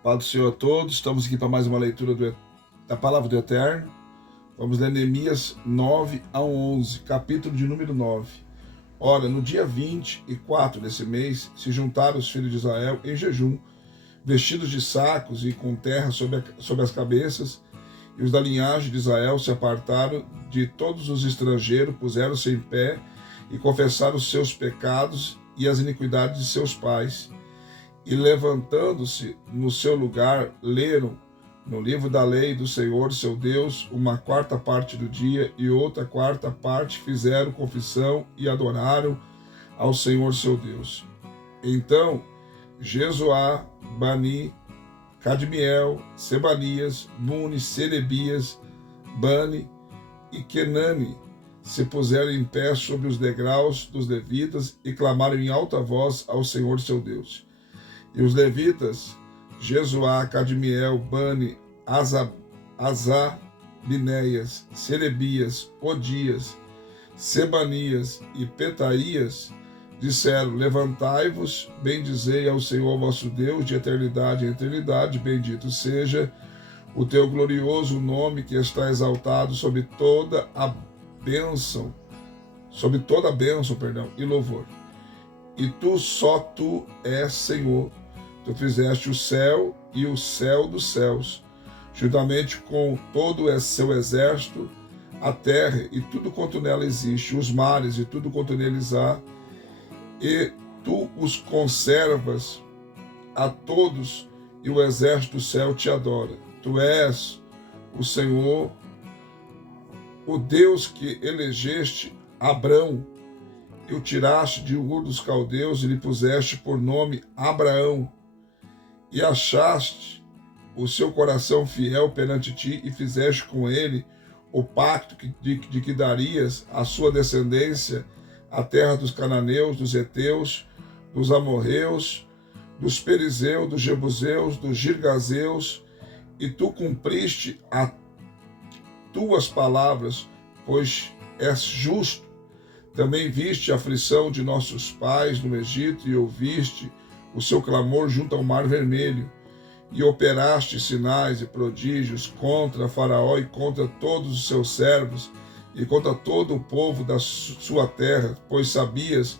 Paz do Senhor a todos, estamos aqui para mais uma leitura da Palavra do Eterno. Vamos ler Neemias 9 a 11, capítulo de número 9. Ora, no dia 24 desse mês, se juntaram os filhos de Israel em jejum, vestidos de sacos e com terra sobre as cabeças, e os da linhagem de Israel se apartaram de todos os estrangeiros, puseram-se em pé e confessaram os seus pecados e as iniquidades de seus pais. E levantando-se no seu lugar, leram no livro da lei do Senhor, seu Deus, uma quarta parte do dia, e outra quarta parte fizeram confissão e adoraram ao Senhor, seu Deus. Então, Jesuá, Bani, Cadmiel, Sebanias, Buni, Serebias, Bani e Kenani se puseram em pé sobre os degraus dos levitas e clamaram em alta voz ao Senhor, seu Deus. E os levitas, Jesuá, Cadmiel, Bani, Azá, Binéias, Serebias, Odias, Sebanias e Petaías, disseram: levantai-vos, bendizei ao Senhor vosso Deus de eternidade em eternidade, bendito seja o teu glorioso nome que está exaltado sobre toda a bênção, e louvor. E só tu és Senhor. Tu fizeste o céu e o céu dos céus, juntamente com todo o seu exército, a terra e tudo quanto nela existe, os mares e tudo quanto neles há, e tu os conservas a todos, e o exército do céu te adora. Tu és o Senhor, o Deus que elegeste Abrão, e o tiraste de Ur dos Caldeus, e lhe puseste por nome Abraão, e achaste o seu coração fiel perante ti, e fizeste com ele o pacto de que darias à sua descendência a terra dos cananeus, dos heteus, dos amorreus, dos perizeus, dos jebuseus, dos girgazeus, e tu cumpriste as tuas palavras, pois és justo. Também viste a aflição de nossos pais no Egito, e ouviste o seu clamor junto ao Mar Vermelho, e operaste sinais e prodígios contra Faraó e contra todos os seus servos, e contra todo o povo da sua terra, pois sabias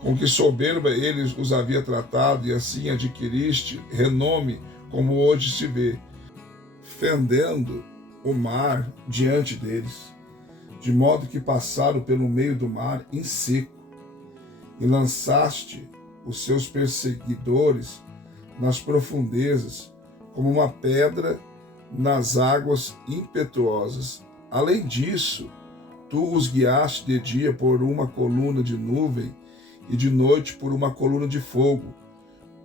com que soberba ele os havia tratado, e assim adquiriste renome, como hoje se vê, fendendo o mar diante deles, de modo que passaram pelo meio do mar em seco, e lançaste os seus perseguidores nas profundezas, como uma pedra nas águas impetuosas. Além disso, tu os guiaste de dia por uma coluna de nuvem, e de noite por uma coluna de fogo,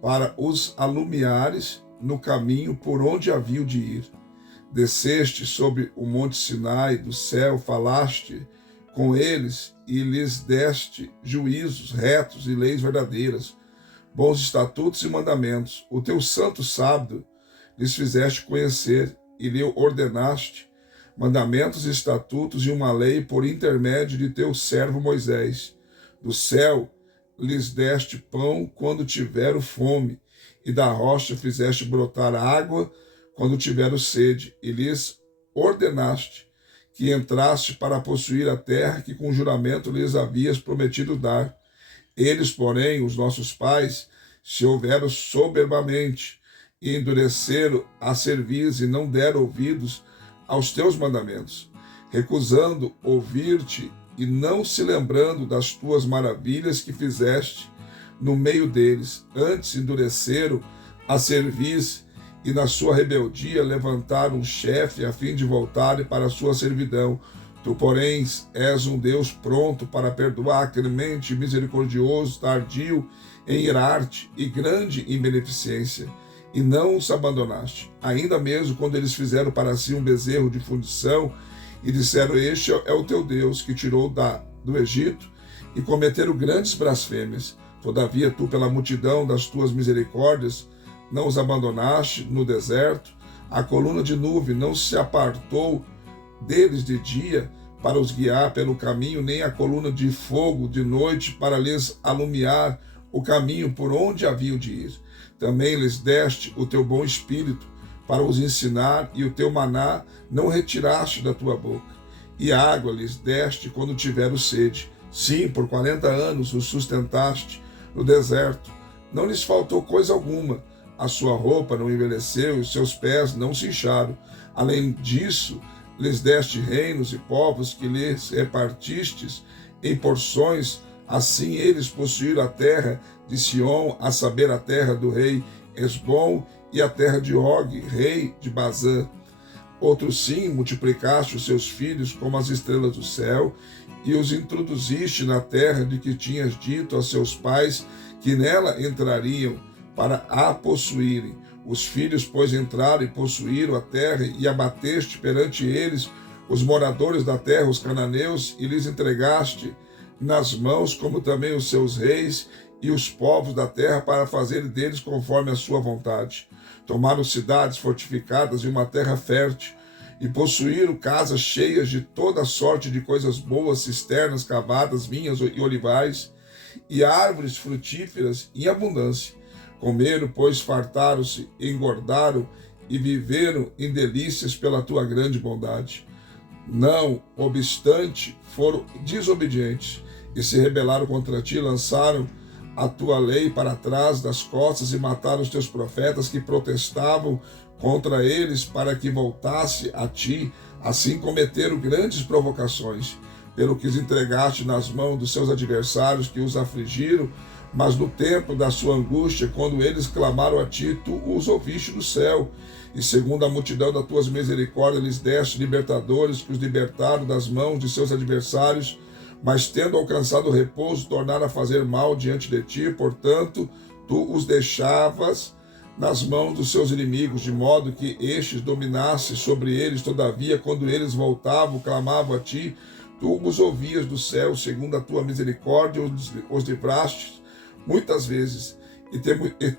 para os alumiares no caminho por onde haviam de ir. Desceste sobre o monte Sinai do céu, falaste com eles e lhes deste juízos retos e leis verdadeiras, bons estatutos e mandamentos. O teu santo sábado lhes fizeste conhecer, e lhe ordenaste mandamentos e estatutos e uma lei por intermédio de teu servo Moisés. Do céu lhes deste pão quando tiveram fome, e da rocha fizeste brotar água quando tiveram sede, e lhes ordenaste que entraste para possuir a terra que com juramento lhes havias prometido dar. Eles, porém, os nossos pais, se houveram soberbamente, e endureceram a cerviz, e não deram ouvidos aos teus mandamentos, recusando ouvir-te, e não se lembrando das tuas maravilhas que fizeste no meio deles. Antes endureceram a cerviz, e na sua rebeldia levantaram um chefe a fim de voltarem para a sua servidão. Tu, porém, és um Deus pronto para perdoar, clemente e misericordioso, tardio em irar-te e grande em beneficência, e não os abandonaste, ainda mesmo quando eles fizeram para si um bezerro de fundição, e disseram: este é o teu Deus que tirou do Egito, e cometeram grandes blasfêmias. Todavia tu, pela multidão das tuas misericórdias, não os abandonaste no deserto. A coluna de nuvem não se apartou deles de dia para os guiar pelo caminho, nem a coluna de fogo de noite para lhes alumiar o caminho por onde haviam de ir. Também lhes deste o teu bom espírito para os ensinar, e o teu maná não retiraste da tua boca. E a água lhes deste quando tiveram sede. Sim, por 40 anos os sustentaste no deserto. Não lhes faltou coisa alguma. A sua roupa não envelheceu e os seus pés não se incharam. Além disso, lhes deste reinos e povos que lhes repartistes em porções. Assim eles possuíram a terra de Sion, a saber, a terra do rei Esbom e a terra de Og, rei de Bazã. Outros sim, multiplicaste os seus filhos como as estrelas do céu, e os introduziste na terra de que tinhas dito a seus pais que nela entrariam para a possuírem. Os filhos, pois, entraram e possuíram a terra, e abateste perante eles os moradores da terra, os cananeus, e lhes entregaste nas mãos, como também os seus reis e os povos da terra, para fazerem deles conforme a sua vontade. Tomaram cidades fortificadas e uma terra fértil, e possuíram casas cheias de toda sorte de coisas boas, cisternas cavadas, vinhas e olivais, e árvores frutíferas em abundância. Comeram, pois, fartaram-se, engordaram e viveram em delícias pela tua grande bondade. Não obstante, foram desobedientes e se rebelaram contra ti, lançaram a tua lei para trás das costas e mataram os teus profetas que protestavam contra eles para que voltasse a ti. Assim cometeram grandes provocações, pelo que os entregaste nas mãos dos seus adversários que os afligiram, mas no tempo da sua angústia, quando eles clamaram a ti, tu os ouviste do céu, e segundo a multidão das tuas misericórdias lhes deste libertadores que os libertaram das mãos de seus adversários, mas tendo alcançado o repouso, tornaram a fazer mal diante de ti, portanto, tu os deixavas nas mãos dos seus inimigos, de modo que estes dominassem sobre eles. Todavia, quando eles voltavam, clamavam a ti, tu os ouvias do céu, segundo a tua misericórdia, os livraste muitas vezes,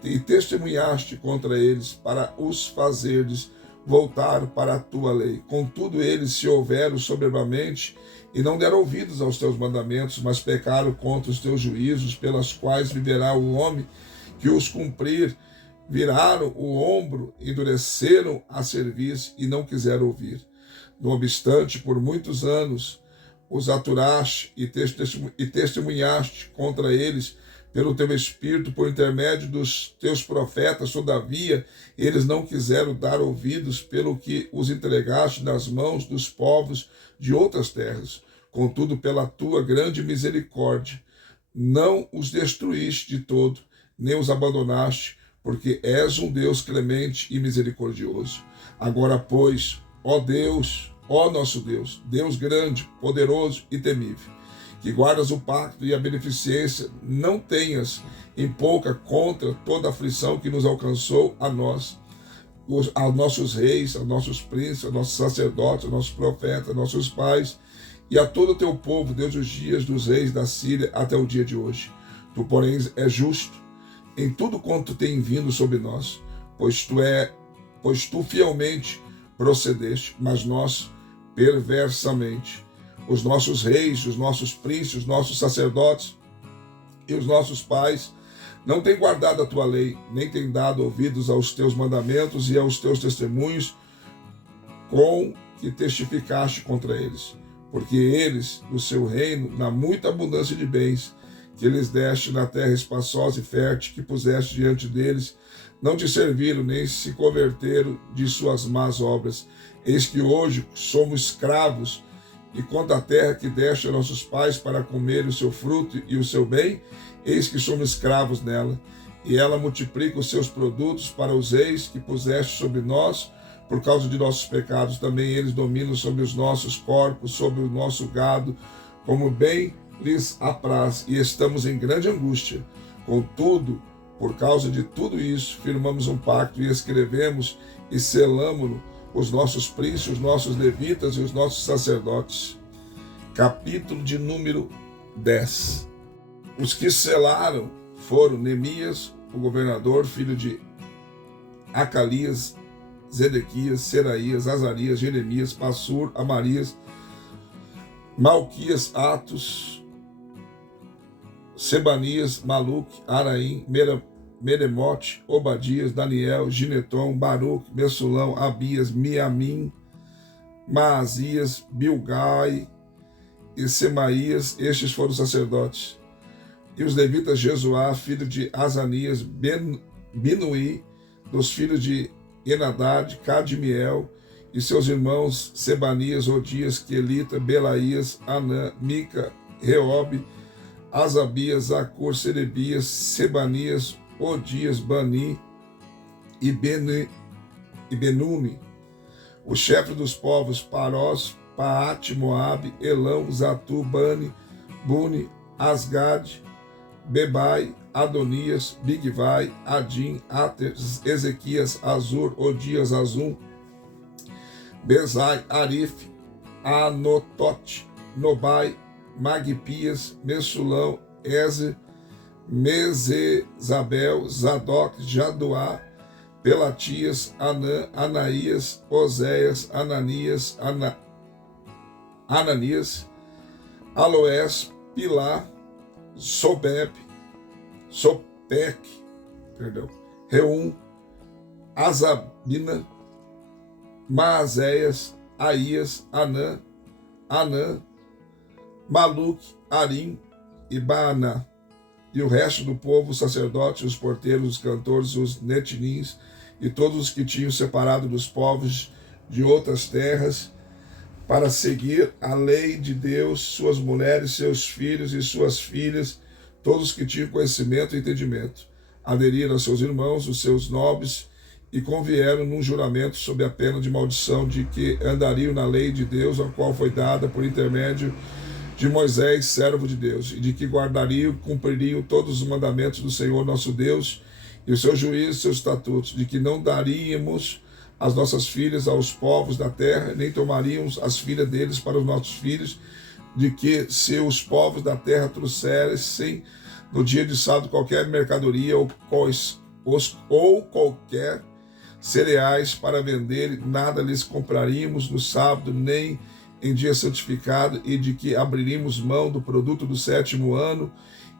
e testemunhaste contra eles, para os fazeres voltar para a tua lei. Contudo, eles se houveram soberbamente, e não deram ouvidos aos teus mandamentos, mas pecaram contra os teus juízos, pelas quais viverá o homem que os cumprir. Viraram o ombro, endureceram a cerviz e não quiseram ouvir. Não obstante, por muitos anos os aturaste e testemunhaste contra eles pelo teu Espírito, por intermédio dos teus profetas. Todavia, eles não quiseram dar ouvidos, pelo que os entregaste nas mãos dos povos de outras terras. Contudo, pela tua grande misericórdia, não os destruíste de todo, nem os abandonaste, porque és um Deus clemente e misericordioso. Agora, pois, ó Deus, ó nosso Deus, Deus grande, poderoso e temível, que guardas o pacto e a beneficência, não tenhas em pouca contra toda a aflição que nos alcançou a nós, aos nossos reis, aos nossos príncipes, aos nossos sacerdotes, aos nossos profetas, aos nossos pais, e a todo o teu povo, desde os dias dos reis da Síria até o dia de hoje. Tu, porém, és justo em tudo quanto tem vindo sobre nós, pois tu fielmente procedeste, mas nós perversamente. Os nossos reis, os nossos príncipes, os nossos sacerdotes e os nossos pais não têm guardado a tua lei, nem têm dado ouvidos aos teus mandamentos e aos teus testemunhos com que testificaste contra eles. Porque eles, do seu reino, na muita abundância de bens, que lhes deste na terra espaçosa e fértil, que puseste diante deles, não te serviram, nem se converteram de suas más obras. Eis que hoje somos escravos, e quanto à terra que deste a nossos pais para comer o seu fruto e o seu bem, eis que somos escravos nela. E ela multiplica os seus produtos para os reis que puseste sobre nós, por causa de nossos pecados. Também eles dominam sobre os nossos corpos, sobre o nosso gado, como bem lhes apraz, e estamos em grande angústia. Contudo, por causa de tudo isso, firmamos um pacto e escrevemos e selamo-lo, os nossos príncipes, os nossos levitas e os nossos sacerdotes. Capítulo de número 10. Os que selaram foram Neemias, o governador, filho de Acalias, Zedequias, Seraías, Azarias, Jeremias, Passur, Amarias, Malquias, Atos, Sebanias, Maluque, Araim, Meremote, Obadias, Daniel, Gineton, Baruque, Messulão, Abias, Miamim, Maazias, Bilgai e Semaías. Estes foram os sacerdotes. E os levitas: Jesuá, filho de Azanias, Binuí, dos filhos de Enadad, Cadmiel, e seus irmãos Sebanias, Odias, Quelita, Belaías, Anã, Mica, Reobe, Asabias, Zacur, Serebias, Sebanias, Odias, Bani e Benumi. O chefe dos povos: Parós, Paate, Moabe, Elão, Zatu, Bani, Buni, Asgad, Bebai, Adonias, Bigvai, Adim, Ater, Ezequias, Azur, Odias, Azum, Bezai, Arif, Anotote, Nobai, Magpias, Messulão, Ezer, Mesezabel, Zadok, Jaduá, Pelatias, Anã, Anaías, Oséias, Ananias, Ananias, Aloés, Pilá, Sopec, Reum, Azabina, Maazéias, Aías, Anã, Maluque, Arim e Baaná. E o resto do povo, os sacerdotes, os porteiros, os cantores, os netinins e todos os que tinham separado dos povos de outras terras para seguir a lei de Deus, suas mulheres, seus filhos e suas filhas, todos que tinham conhecimento e entendimento, aderiram a seus irmãos, os seus nobres, e convieram num juramento sob a pena de maldição de que andariam na lei de Deus, a qual foi dada por intermédio de Moisés, servo de Deus, e de que guardariam e cumpririam todos os mandamentos do Senhor nosso Deus e os seus juízos e seus estatutos, de que não daríamos as nossas filhas aos povos da terra, nem tomaríamos as filhas deles para os nossos filhos, de que se os povos da terra trouxessem no dia de sábado qualquer mercadoria ou qualquer cereais para vender, nada lhes compraríamos no sábado, nem em dia santificado, e de que abriríamos mão do produto do 7º ano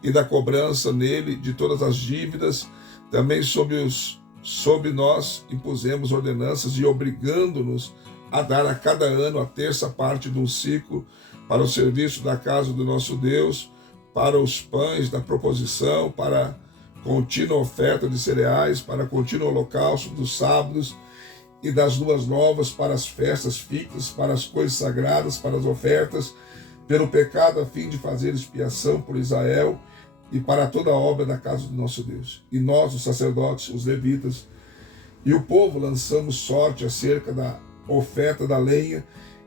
e da cobrança nele de todas as dívidas. Também sobre nós impusemos ordenanças e obrigando-nos a dar a cada ano a terça parte de um ciclo para o serviço da casa do nosso Deus, para os pães da proposição, para contínua oferta de cereais, para contínuo holocausto dos sábados e das luas novas, para as festas fixas, para as coisas sagradas, para as ofertas, pelo pecado, a fim de fazer expiação por Israel e para toda a obra da casa do nosso Deus. E nós, os sacerdotes, os levitas e o povo, lançamos sorte acerca da oferta da lenha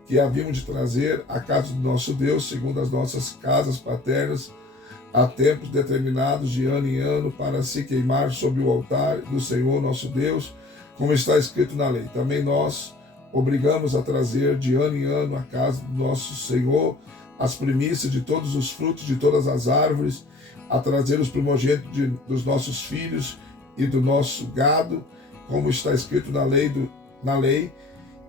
que havíamos de trazer à casa do nosso Deus, segundo as nossas casas paternas, a tempos determinados de ano em ano, para se queimar sobre o altar do Senhor nosso Deus, como está escrito na lei. Também nós obrigamos a trazer de ano em ano à casa do nosso Senhor as primícias de todos os frutos de todas as árvores, a trazer os primogênitos dos nossos filhos e do nosso gado, como está escrito na lei,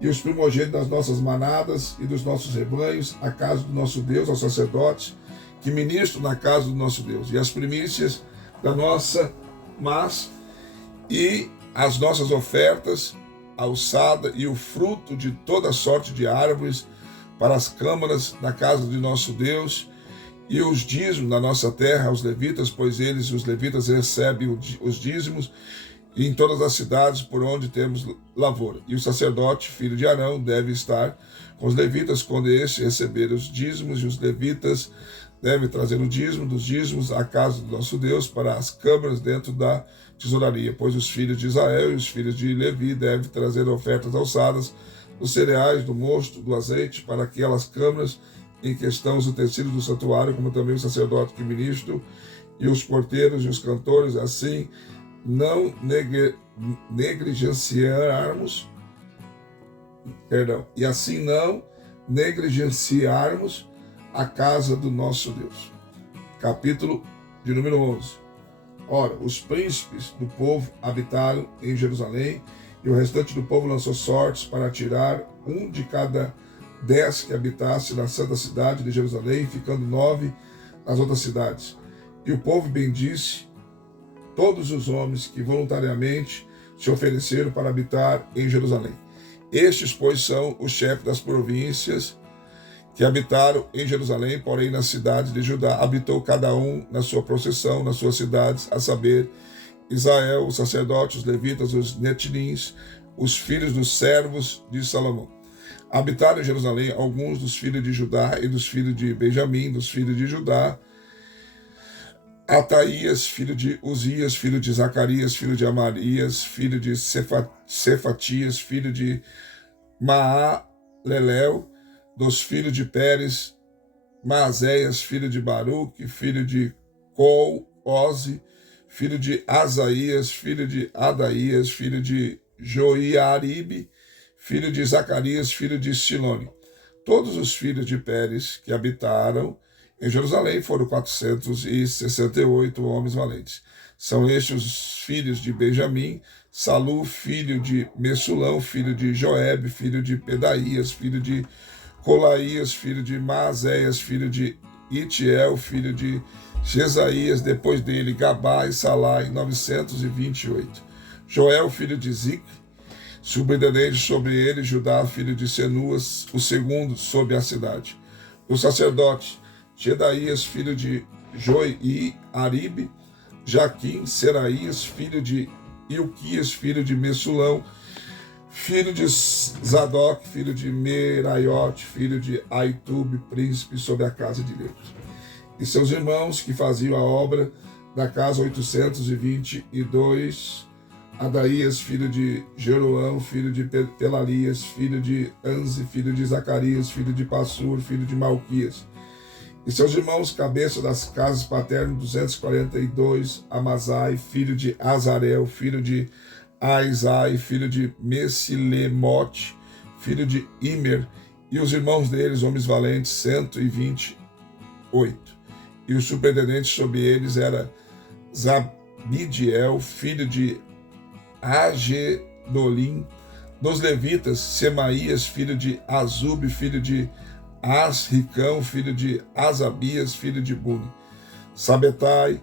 e os primogênitos das nossas manadas e dos nossos rebanhos, à casa do nosso Deus, aos sacerdotes que ministram na casa do nosso Deus, e as primícias da nossa e as nossas ofertas, a alçada e o fruto de toda sorte de árvores para as câmaras da casa de nosso Deus, e os dízimos da nossa terra aos levitas, pois eles, os levitas, recebem os dízimos em todas as cidades por onde temos lavoura. E o sacerdote, filho de Arão, deve estar com os levitas quando estes receberem os dízimos, e os levitas devem trazer o dízimo dos dízimos à casa do nosso Deus para as câmaras dentro da tesouraria, pois os filhos de Israel e os filhos de Levi devem trazer ofertas alçadas dos cereais, do mosto, do azeite, para aquelas câmaras em que estão os utensílios do santuário, como também o sacerdote que ministra, e os porteiros e os cantores, assim não negligenciarmos a casa do nosso Deus. Capítulo de número 11. Ora, os príncipes do povo habitaram em Jerusalém, e o restante do povo lançou sortes para tirar um de cada 10 que habitasse na santa cidade de Jerusalém, ficando 9 nas outras cidades. E o povo bendisse todos os homens que voluntariamente se ofereceram para habitar em Jerusalém. Estes, pois, são os chefes das províncias que habitaram em Jerusalém, porém na cidade de Judá habitou cada um na sua processão, nas suas cidades, a saber, Israel, os sacerdotes, os levitas, os netilins, os filhos dos servos de Salomão. Habitaram em Jerusalém alguns dos filhos de Judá e dos filhos de Benjamim, dos filhos de Judá, Ataías, filho de Uzias, filho de Zacarias, filho de Amarias, filho de Cefatias, filho de Maaléu, dos filhos de Pérez, Maazéias, filho de Baruque, filho de Col-Oze, filho de Asaías, filho de Adaías, filho de Joiaribe, filho de Zacarias, filho de Silone. Todos os filhos de Pérez que habitaram em Jerusalém foram 468 homens valentes. São estes os filhos de Benjamim: Salu, filho de Messulão, filho de Joebe, filho de Pedaías, filho de Colaías, filho de Maazéias, filho de Itiel, filho de Jesaías, depois dele Gabá e Salá, em 928. Joel, filho de Zic, subintendente sobre ele, Judá, filho de Senuas, o segundo sobre a cidade. Os sacerdotes, Jedaías, filho de Joiaribe, Jaquim, Seraías, filho de Ilquias, filho de Messulão, filho de Zadok, filho de Meraiote, filho de Aitube, príncipe sobre a casa de Deus. E seus irmãos que faziam a obra da casa 822, Adaías, filho de Jeroão, filho de Pelalias, filho de Anze, filho de Zacarias, filho de Passur, filho de Malquias. E seus irmãos, cabeça das casas paternas, 242, Amazai, filho de Azarel, filho de Aizai, filho de Mesilemote, filho de Imer, e os irmãos deles, homens valentes, 128. E o superintendente sobre eles era Zabidiel, filho de Agedolim. Dos levitas, Semaías, filho de Azub, filho de Asricão, filho de Asabias, filho de Buni. Sabetai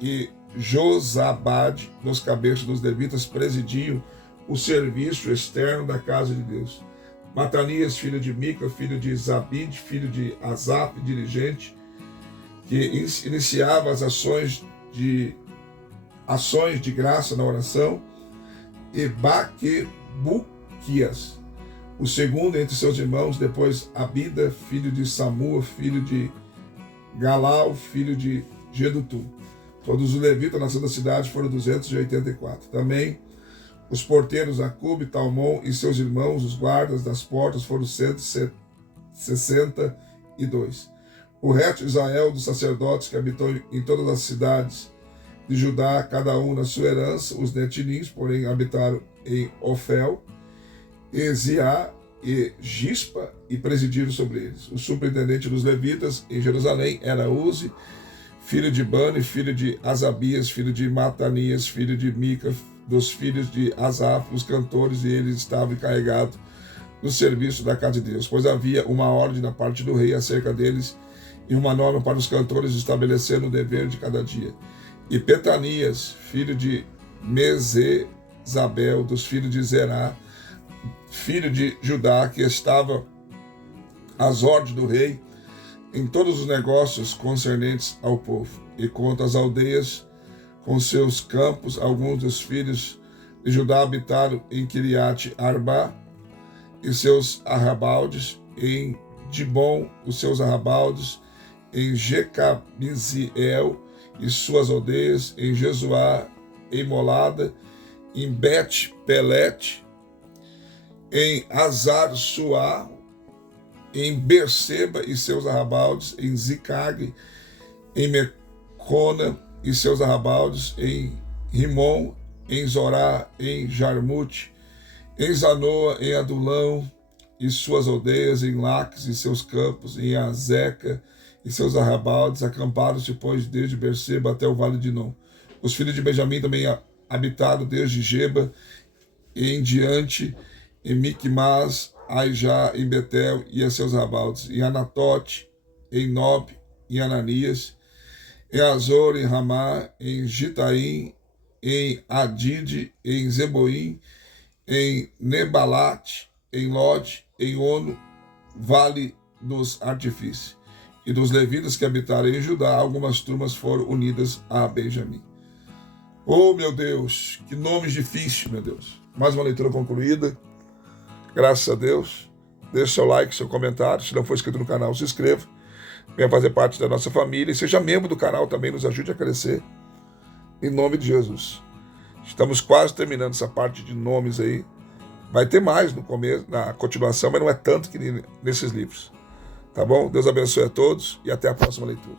e Josabade, nos cabeças dos levitas, presidiam o serviço externo da casa de Deus. Matanias, filho de Mica, filho de Zabide, filho de Asaf, dirigente, que iniciava as ações de graça na oração, e Baquebuquias, o segundo entre seus irmãos, depois Abida, filho de Samua, filho de Galal, filho de Gedutum. Todos os levitas na santa cidade foram 284. Também os porteiros Acube, Talmon e seus irmãos, os guardas das portas, foram 162. O resto de Israel, dos sacerdotes que habitou em todas as cidades de Judá, cada um na sua herança, os netilins, porém, habitaram em Ofel, Eziá e Gispa, e presidiram sobre eles. O superintendente dos levitas em Jerusalém era Uzi, filho de Bani, filho de Asabias, filho de Matanias, filho de Mica, dos filhos de Asaf, os cantores, e eles estavam encarregados do serviço da casa de Deus, pois havia uma ordem da parte do rei acerca deles e uma norma para os cantores estabelecendo o dever de cada dia. E Petanias, filho de Mesezabel, dos filhos de Zerá, filho de Judá, que estava às ordens do rei em todos os negócios concernentes ao povo, e quanto às aldeias com seus campos, alguns dos filhos de Judá habitaram em Kiriate Arba e seus arrabaldes, em Dibon os seus arrabaldes, em Jecabiziel e suas aldeias, em Jesuá, em Molada, em Bet-Pelete, em Azar-Suá, em Berseba e seus arrabaldes, em Zicag, em Mecona e seus arrabaldes, em Rimon, em Zorá, em Jarmute, em Zanoa, em Adulão e suas aldeias, em Laques e seus campos, em Azeca e seus arrabaldes, acamparam-se, pois, desde Berseba até o vale de Non. Os filhos de Benjamim também habitaram desde Geba em diante, em Micmas, Aijá, em Betel e a seus arrabaldes, em Anatote, em Nob, em Ananias, em Azor, em Ramá, em Gitaim, em Adide, em Zeboim, em Nebalat, em Lod, em Ono, vale dos artifícios. E dos levitas que habitaram em Judá, algumas turmas foram unidas a Benjamim. Oh, meu Deus, que nomes difíceis, meu Deus. Mais uma leitura concluída. Graças a Deus. Deixe seu like, seu comentário. Se não for inscrito no canal, se inscreva. Venha fazer parte da nossa família e seja membro do canal também, nos ajude a crescer. Em nome de Jesus. Estamos quase terminando essa parte de nomes aí. Vai ter mais no começo, na continuação, mas não é tanto que nesses livros. Tá bom? Deus abençoe a todos e até a próxima leitura.